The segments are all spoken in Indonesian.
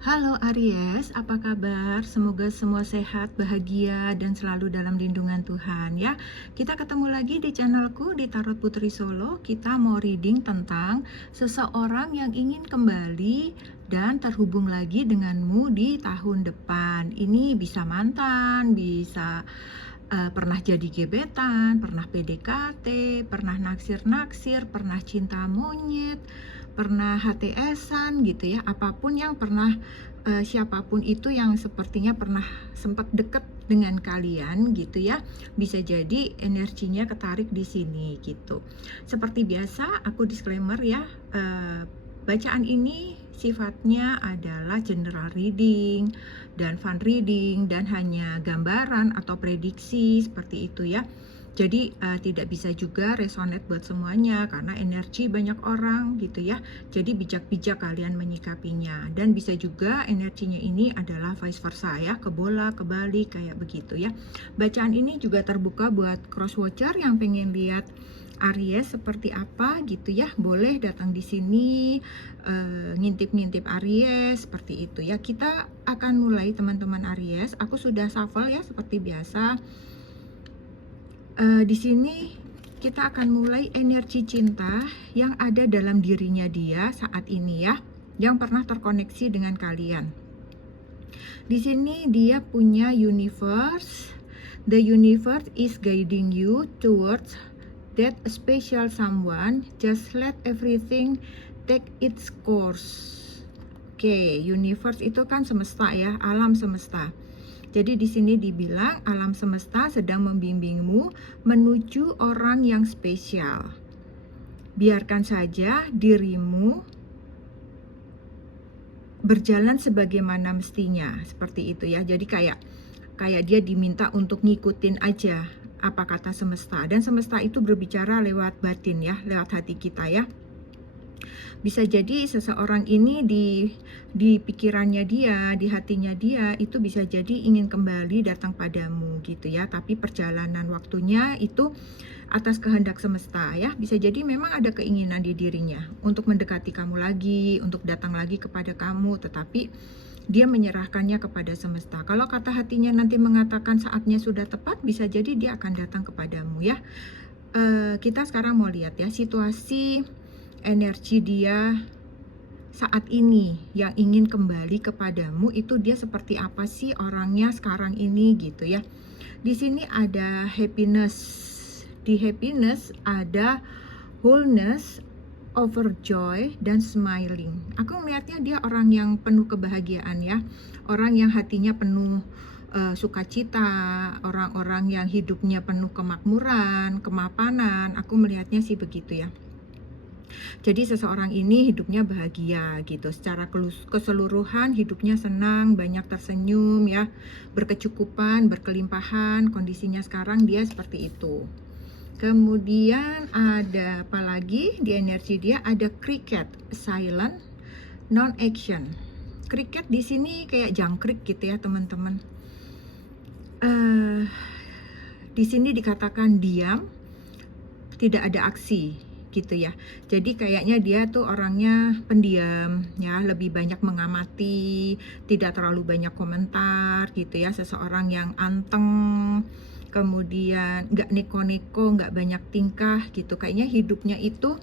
Halo Aries, apa kabar? Semoga semua sehat, bahagia, dan selalu dalam lindungan Tuhan ya. Kita ketemu lagi di channelku di Tarot Putri Solo. Kita mau reading tentang seseorang yang ingin kembali dan terhubung lagi denganmu di tahun depan. Ini bisa mantan, bisa pernah jadi gebetan, pernah PDKT, pernah naksir-naksir, pernah cinta monyet, pernah HTS-an gitu ya. Apapun yang pernah, siapapun itu yang sepertinya pernah sempat deket dengan kalian gitu ya, bisa jadi energinya ketarik di sini gitu. Seperti biasa aku disclaimer ya, bacaan ini sifatnya adalah general reading dan fun reading dan hanya gambaran atau prediksi seperti itu ya. Jadi tidak bisa juga resonate buat semuanya karena energi banyak orang gitu ya. Jadi bijak-bijak kalian menyikapinya, dan bisa juga energinya ini adalah vice versa ya, ke bola, kebalik kayak begitu ya. Bacaan ini juga terbuka buat cross watcher yang pengen lihat Aries seperti apa gitu ya. Boleh datang di sini ngintip-ngintip Aries seperti itu ya. Kita akan mulai teman-teman Aries. Aku sudah shuffle ya seperti biasa. Di sini kita akan mulai energi cinta yang ada dalam dirinya dia saat ini ya, yang pernah terkoneksi dengan kalian. Di sini dia punya universe. The universe is guiding you towards that special someone. Just let everything take its course. Oke, universe itu kan semesta ya, alam semesta. Jadi di sini dibilang alam semesta sedang membimbingmu menuju orang yang spesial. Biarkan saja dirimu berjalan sebagaimana mestinya, seperti itu ya. Jadi kayak dia diminta untuk ngikutin aja apa kata semesta, dan semesta itu berbicara lewat batin ya, lewat hati kita ya. Bisa jadi seseorang ini di pikirannya dia, di hatinya dia itu bisa jadi ingin kembali datang padamu gitu ya, tapi perjalanan waktunya itu atas kehendak semesta ya. Bisa jadi memang ada keinginan di dirinya untuk mendekati kamu lagi, untuk datang lagi kepada kamu, tetapi dia menyerahkannya kepada semesta. Kalau kata hatinya nanti mengatakan saatnya sudah tepat, bisa jadi dia akan datang kepadamu ya. Kita sekarang mau lihat ya situasi energi dia saat ini yang ingin kembali kepadamu itu, dia seperti apa sih orangnya sekarang ini gitu ya. Di sini ada happiness. Di happiness ada wholeness, overjoy, dan smiling. Aku melihatnya dia orang yang penuh kebahagiaan ya. Orang yang hatinya penuh sukacita, orang-orang yang hidupnya penuh kemakmuran, kemapanan. Aku melihatnya sih begitu ya. Jadi seseorang ini hidupnya bahagia gitu, secara keseluruhan hidupnya senang, banyak tersenyum ya, berkecukupan, berkelimpahan. Kondisinya sekarang dia seperti itu. Kemudian ada apa lagi di energi dia? Ada cricket, silent, non action. Cricket di sini kayak jangkrik gitu ya teman-teman. Di sini dikatakan diam, tidak ada aksi gitu ya. Jadi kayaknya dia tuh orangnya pendiam ya, lebih banyak mengamati, tidak terlalu banyak komentar gitu ya. Seseorang yang anteng, kemudian nggak neko-neko, nggak banyak tingkah gitu. Kayaknya hidupnya itu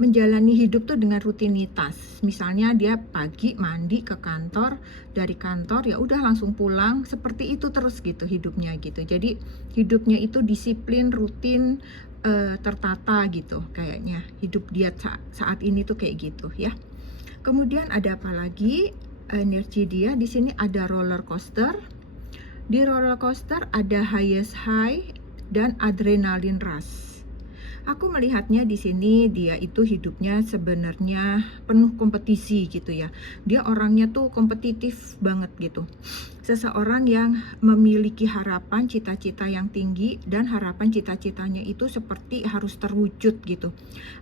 menjalani hidup tuh dengan rutinitas. Misalnya dia pagi mandi ke kantor, dari kantor ya udah langsung pulang, seperti itu terus gitu hidupnya gitu. Jadi hidupnya itu disiplin, rutin, tertata gitu kayaknya. Hidup dia saat ini tuh kayak gitu ya. Kemudian ada apa lagi? Energi dia di sini ada roller coaster. Di roller coaster ada highest high dan adrenaline rush. Aku melihatnya di sini dia itu hidupnya sebenarnya penuh kompetisi gitu ya. Dia orangnya tuh kompetitif banget gitu. Seseorang yang memiliki harapan, cita-cita yang tinggi, dan harapan cita-citanya itu seperti harus terwujud gitu.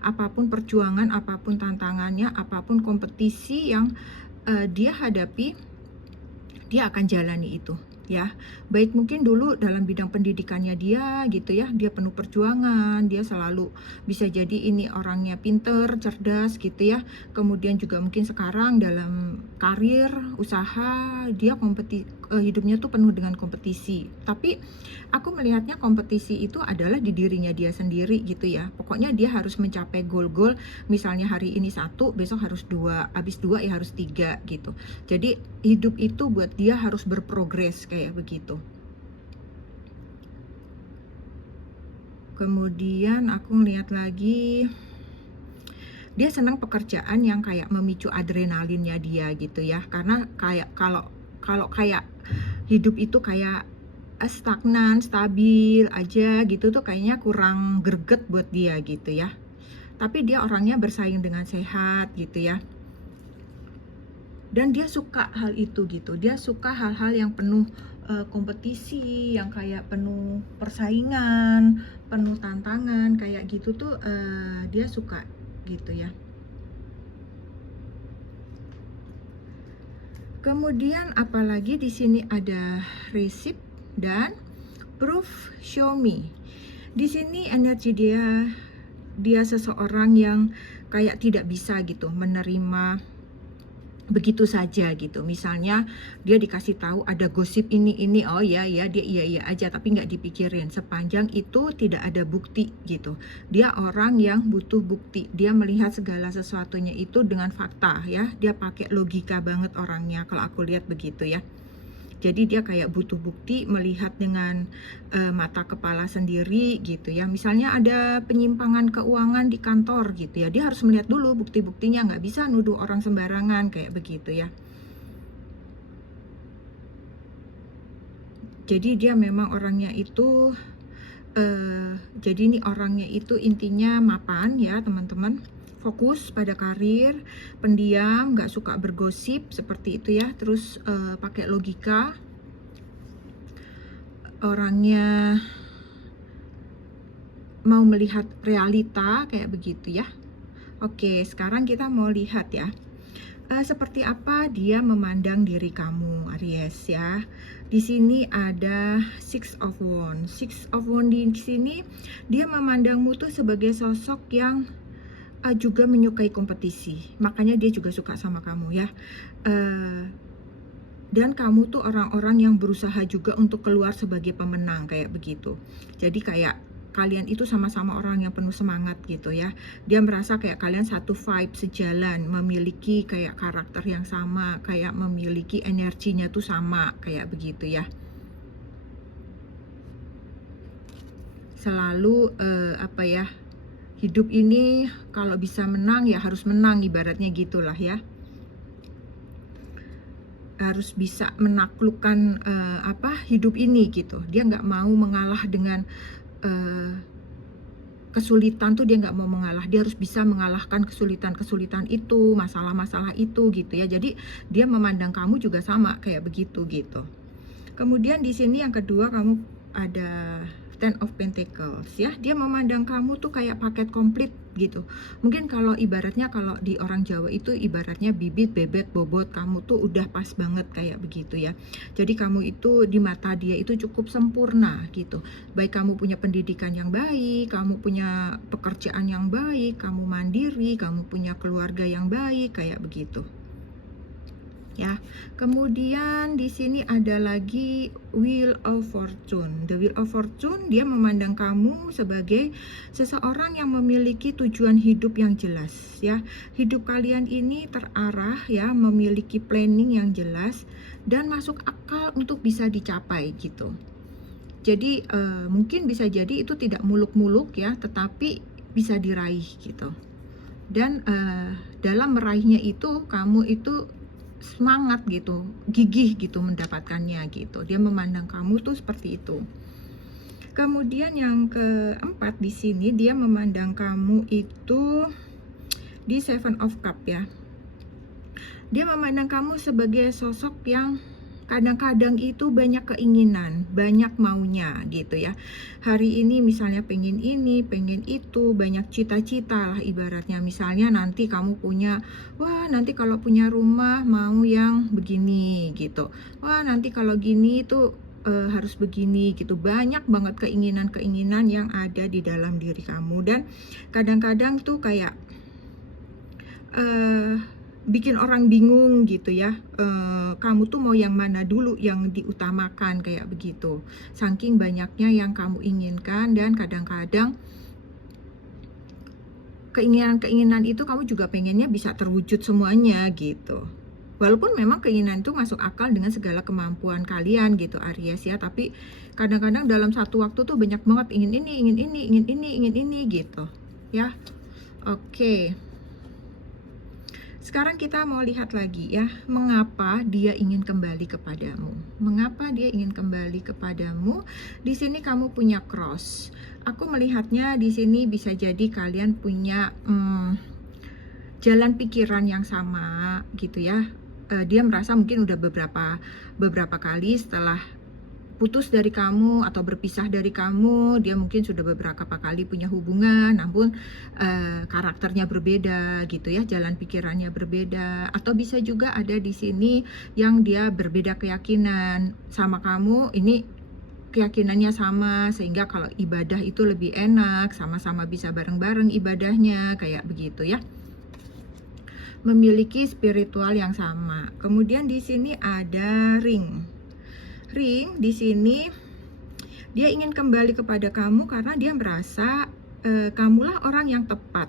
Apapun perjuangan, apapun tantangannya, apapun kompetisi yang dia hadapi, dia akan jalani itu ya. Baik mungkin dulu dalam bidang pendidikannya dia gitu ya, dia penuh perjuangan, dia selalu bisa jadi ini orangnya pinter, cerdas gitu ya. Kemudian juga mungkin sekarang dalam karir, usaha, dia hidupnya tuh penuh dengan kompetisi. Tapi aku melihatnya kompetisi itu adalah di dirinya dia sendiri gitu ya. Pokoknya dia harus mencapai goal-goal, misalnya hari ini satu, besok harus dua, habis dua ya harus tiga gitu. Jadi hidup itu buat dia harus berprogres kayak begitu. Kemudian aku ngeliat lagi, dia senang pekerjaan yang kayak memicu adrenalinnya dia gitu ya. Karena kayak kalau kalau kayak hidup itu kayak stagnan, stabil aja gitu tuh kayaknya kurang greget buat dia gitu ya. Tapi dia orangnya bersaing dengan sehat gitu ya. Dan dia suka hal itu gitu, dia suka hal-hal yang penuh kompetisi, yang kayak penuh persaingan, penuh tantangan kayak gitu tuh dia suka gitu ya. Kemudian apalagi di sini ada receipt dan proof, show me. Di sini energi dia seseorang yang kayak tidak bisa gitu menerima begitu saja gitu. Misalnya dia dikasih tahu ada gosip ini, oh ya dia iya aja tapi nggak dipikirin sepanjang itu tidak ada bukti gitu. Dia orang yang butuh bukti, dia melihat segala sesuatunya itu dengan fakta ya, dia pakai logika banget orangnya kalau aku lihat begitu ya. Jadi dia kayak butuh bukti, melihat dengan mata kepala sendiri gitu ya. Misalnya ada penyimpangan keuangan di kantor gitu ya, dia harus melihat dulu bukti-buktinya, nggak bisa nuduh orang sembarangan kayak begitu ya. Jadi dia memang orangnya itu, jadi ini orangnya itu intinya mapan ya teman-teman. Fokus pada karir, pendiam, nggak suka bergosip seperti itu ya. Terus pakai logika, orangnya mau melihat realita kayak begitu ya. Oke, sekarang kita mau lihat ya, seperti apa dia memandang diri kamu, Aries ya. Di sini ada Six of Wands. Six of Wands di sini dia memandangmu tuh sebagai sosok yang juga menyukai kompetisi, makanya dia juga suka sama kamu ya. Dan kamu tuh orang-orang yang berusaha juga untuk keluar sebagai pemenang kayak begitu. Jadi kayak kalian itu sama-sama orang yang penuh semangat gitu ya. Dia merasa kayak kalian satu vibe, sejalan, memiliki kayak karakter yang sama, kayak memiliki energinya tuh sama kayak begitu ya. Selalu apa ya, hidup ini kalau bisa menang ya harus menang, ibaratnya gitulah ya. Harus bisa menaklukkan hidup ini gitu. Dia nggak mau mengalah dengan kesulitan tuh, dia nggak mau mengalah. Dia harus bisa mengalahkan kesulitan-kesulitan itu, masalah-masalah itu gitu ya. Jadi dia memandang kamu juga sama kayak begitu gitu. Kemudian di sini yang kedua kamu ada Ten of Pentacles ya. Dia memandang kamu tuh kayak paket komplit gitu. Mungkin kalau ibaratnya kalau di orang Jawa itu ibaratnya bibit, bebet, bobot, kamu tuh udah pas banget kayak begitu ya. Jadi kamu itu di mata dia itu cukup sempurna gitu. Baik kamu punya pendidikan yang baik, kamu punya pekerjaan yang baik, kamu mandiri, kamu punya keluarga yang baik kayak begitu. Ya, kemudian di sini ada lagi Wheel of Fortune. The Wheel of Fortune dia memandang kamu sebagai seseorang yang memiliki tujuan hidup yang jelas ya. Hidup kalian ini terarah ya, memiliki planning yang jelas dan masuk akal untuk bisa dicapai gitu. Jadi mungkin bisa jadi itu tidak muluk-muluk ya, tetapi bisa diraih gitu. Dan dalam meraihnya itu kamu itu semangat gitu, gigih gitu mendapatkannya gitu. Dia memandang kamu tuh seperti itu. Kemudian yang keempat di sini dia memandang kamu itu di Seven of Cup ya. Dia memandang kamu sebagai sosok yang kadang-kadang itu banyak keinginan, banyak maunya gitu ya. Hari ini misalnya pengen ini, pengen itu, banyak cita-cita lah ibaratnya. Misalnya nanti kamu punya, wah nanti kalau punya rumah mau yang begini gitu. Wah nanti kalau gini itu harus begini gitu. Banyak banget keinginan-keinginan yang ada di dalam diri kamu, dan kadang-kadang tuh kayak bikin orang bingung gitu ya, kamu tuh mau yang mana dulu yang diutamakan kayak begitu. Saking banyaknya yang kamu inginkan, dan kadang-kadang keinginan-keinginan itu kamu juga pengennya bisa terwujud semuanya gitu. Walaupun memang keinginan itu masuk akal dengan segala kemampuan kalian gitu Aries ya, tapi kadang-kadang dalam satu waktu tuh banyak banget ingin ini, ingin ini, ingin ini, ingin ini gitu ya. Oke. Sekarang kita mau lihat lagi ya, mengapa dia ingin kembali kepadamu. Mengapa dia ingin kembali kepadamu? Di sini kamu punya cross. Aku melihatnya di sini bisa jadi kalian punya jalan pikiran yang sama gitu ya. Dia merasa mungkin udah beberapa kali setelah putus dari kamu atau berpisah dari kamu, dia mungkin sudah beberapa kali punya hubungan, namun karakternya berbeda gitu ya, jalan pikirannya berbeda. Atau bisa juga ada di sini yang dia berbeda keyakinan sama kamu, ini keyakinannya sama, sehingga kalau ibadah itu lebih enak, sama-sama bisa bareng-bareng ibadahnya, kayak begitu ya. Memiliki spiritual yang sama. Kemudian di sini ada ring. Ring di sini dia ingin kembali kepada kamu karena dia merasa kamulah orang yang tepat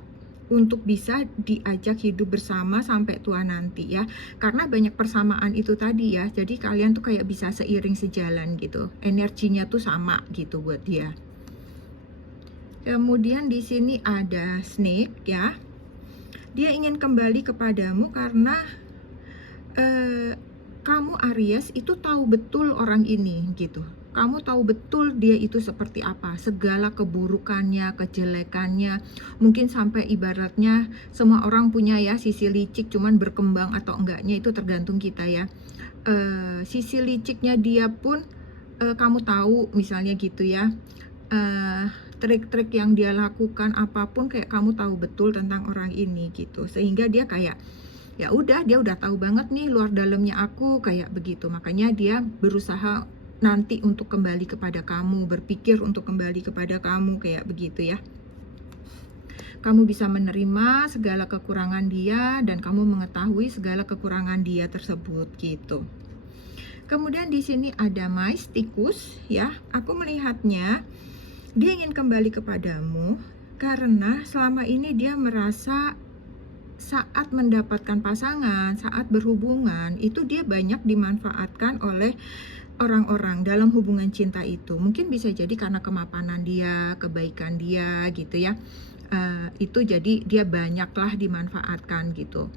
untuk bisa diajak hidup bersama sampai tua nanti ya, karena banyak persamaan itu tadi ya. Jadi kalian tuh kayak bisa seiring sejalan gitu, energinya tuh sama gitu buat dia. Kemudian di sini ada snake ya, dia ingin kembali kepadamu karena kamu Aries itu tahu betul orang ini gitu. Kamu tahu betul dia itu seperti apa, segala keburukannya, kejelekannya. Mungkin sampai ibaratnya semua orang punya ya sisi licik, cuman berkembang atau enggaknya itu tergantung kita ya. Sisi liciknya dia pun kamu tahu misalnya gitu ya. Trik-trik yang dia lakukan apapun kayak kamu tahu betul tentang orang ini gitu. Sehingga dia kayak ya udah, dia udah tahu banget nih luar dalamnya aku kayak begitu. Makanya dia berusaha nanti untuk kembali kepada kamu, berpikir untuk kembali kepada kamu kayak begitu ya. Kamu bisa menerima segala kekurangan dia dan kamu mengetahui segala kekurangan dia tersebut gitu. Kemudian di sini ada mais, tikus ya. Aku melihatnya dia ingin kembali kepadamu karena selama ini dia merasa saat mendapatkan pasangan, saat berhubungan, itu dia banyak dimanfaatkan oleh orang-orang dalam hubungan cinta itu. Mungkin bisa jadi karena kemapanan dia, kebaikan dia gitu ya. Itu jadi dia banyaklah dimanfaatkan gitu.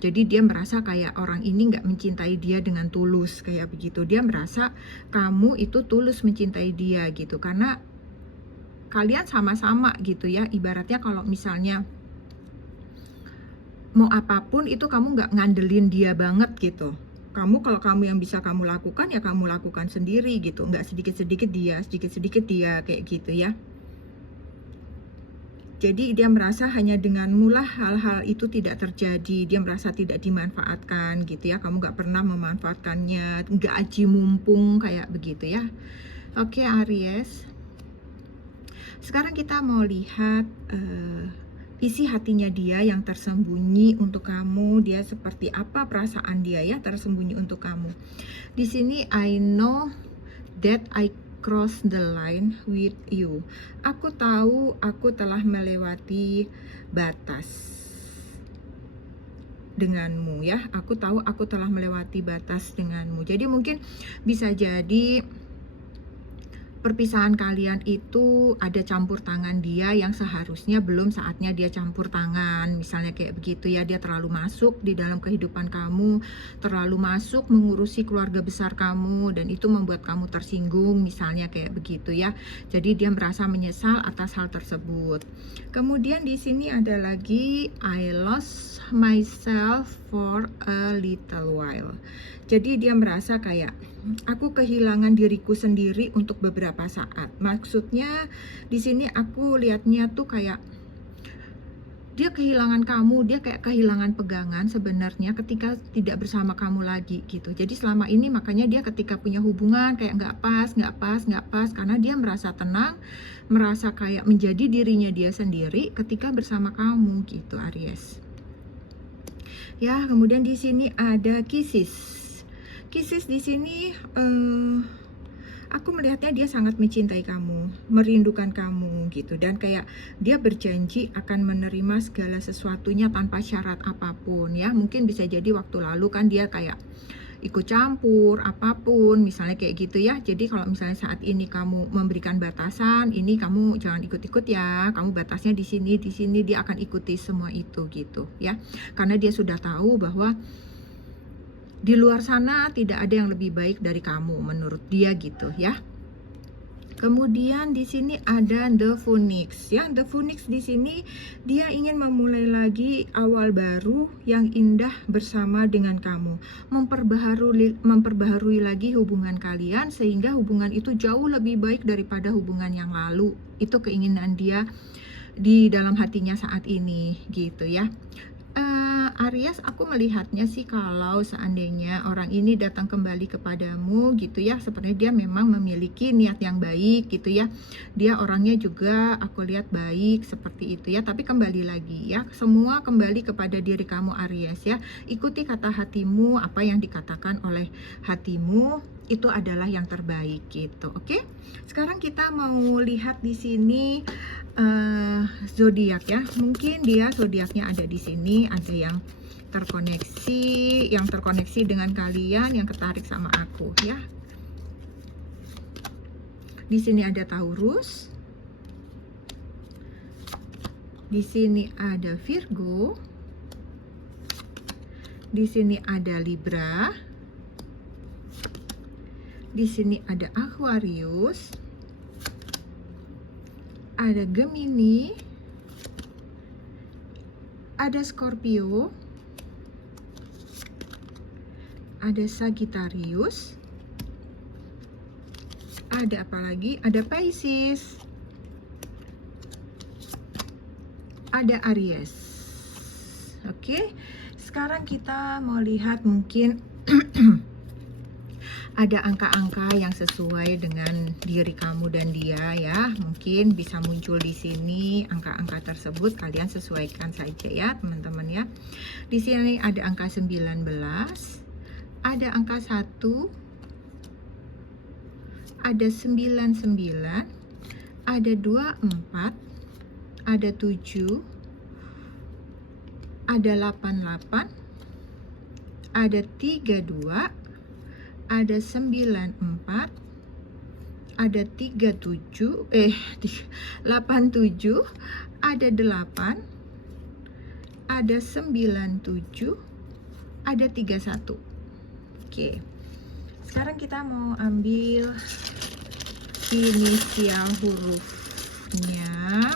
Jadi dia merasa kayak orang ini nggak mencintai dia dengan tulus kayak begitu. Dia merasa kamu itu tulus mencintai dia gitu. Karena kalian sama-sama gitu ya. Ibaratnya kalau misalnya mau apapun itu kamu nggak ngandelin dia banget gitu. Kalau kamu yang bisa kamu lakukan ya kamu lakukan sendiri gitu, nggak sedikit-sedikit dia kayak gitu ya. Jadi dia merasa hanya denganmu lah hal-hal itu tidak terjadi, dia merasa tidak dimanfaatkan gitu ya, kamu nggak pernah memanfaatkannya, nggak aji mumpung kayak begitu ya. Oke Aries, sekarang kita mau lihat isi hatinya dia yang tersembunyi untuk kamu. Dia seperti apa perasaan dia ya tersembunyi untuk kamu. Di sini I know that I cross the line with you. Aku tahu aku telah melewati batas denganmu ya. Aku tahu aku telah melewati batas denganmu. Jadi mungkin bisa jadi perpisahan kalian itu ada campur tangan dia yang seharusnya belum saatnya dia campur tangan, misalnya kayak begitu ya. Dia terlalu masuk di dalam kehidupan kamu, terlalu masuk mengurusi keluarga besar kamu, dan itu membuat kamu tersinggung, misalnya kayak begitu ya. Jadi dia merasa menyesal atas hal tersebut. Kemudian di sini ada lagi I lost myself for a little while. Jadi dia merasa kayak aku kehilangan diriku sendiri untuk beberapa saat. Maksudnya di sini aku lihatnya tuh kayak dia kehilangan kamu, dia kayak kehilangan pegangan sebenarnya ketika tidak bersama kamu lagi gitu. Jadi selama ini makanya dia ketika punya hubungan kayak nggak pas, karena dia merasa tenang, merasa kayak menjadi dirinya dia sendiri ketika bersama kamu gitu, Aries. Ya, kemudian di sini ada Kisses. Kisses di sini aku melihatnya dia sangat mencintai kamu, merindukan kamu gitu, dan kayak dia berjanji akan menerima segala sesuatunya tanpa syarat apapun ya. Mungkin bisa jadi waktu lalu kan dia kayak ikut campur apapun, misalnya kayak gitu ya. Jadi kalau misalnya saat ini kamu memberikan batasan, ini kamu jangan ikut-ikut ya, kamu batasnya di sini, dia akan ikuti semua itu gitu ya. Karena dia sudah tahu bahwa di luar sana tidak ada yang lebih baik dari kamu menurut dia gitu ya. Kemudian di sini ada The Phoenix ya. The Phoenix di sini dia ingin memulai lagi awal baru yang indah bersama dengan kamu, memperbaharui lagi hubungan kalian sehingga hubungan itu jauh lebih baik daripada hubungan yang lalu. Itu keinginan dia di dalam hatinya saat ini gitu ya. Aries, aku melihatnya sih kalau seandainya orang ini datang kembali kepadamu gitu ya, sepertinya dia memang memiliki niat yang baik gitu ya. Dia orangnya juga aku lihat baik seperti itu ya. Tapi kembali lagi ya, semua kembali kepada diri kamu, Aries ya. Ikuti kata hatimu, apa yang dikatakan oleh hatimu itu adalah yang terbaik gitu. Oke? Sekarang kita mau lihat di sini zodiak ya. Mungkin dia zodiaknya ada di sini, ada yang terkoneksi dengan kalian, yang tertarik sama aku ya. Di sini ada Taurus. Di sini ada Virgo. Di sini ada Libra. Di sini ada Aquarius. Ada Gemini, ada Scorpio, ada Sagittarius, ada apa lagi? Ada Pisces, ada Aries. Oke, sekarang kita mau lihat mungkin ada angka-angka yang sesuai dengan diri kamu dan dia ya. Mungkin bisa muncul di sini angka-angka tersebut, kalian sesuaikan saja ya teman-teman ya. Di sini ada angka 19, ada angka 1, ada 99, ada 24, ada 7, ada 88, ada 32, ada 94, ada 87, 87, ada 8, ada 97, ada 31. Oke. Sekarang kita mau ambil inisial hurufnya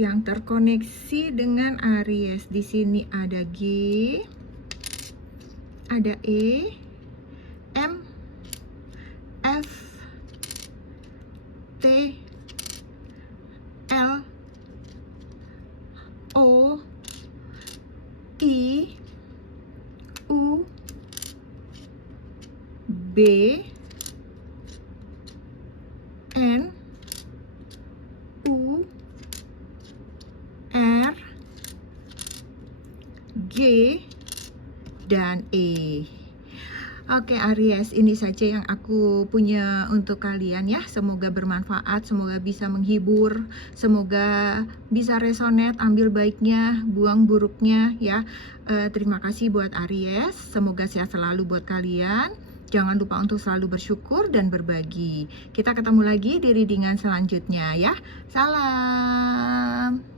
yang terkoneksi dengan Aries. Di sini ada G, ada E, M, F, T, L, O, I, U, B, N, U, R, G, dan E. Oke Aries, ini saja yang aku punya untuk kalian ya. Semoga bermanfaat, semoga bisa menghibur, semoga bisa resonate, ambil baiknya, buang buruknya ya. Terima kasih buat Aries, semoga sehat selalu buat kalian. Jangan lupa untuk selalu bersyukur dan berbagi. Kita ketemu lagi di readingan selanjutnya ya. Salam.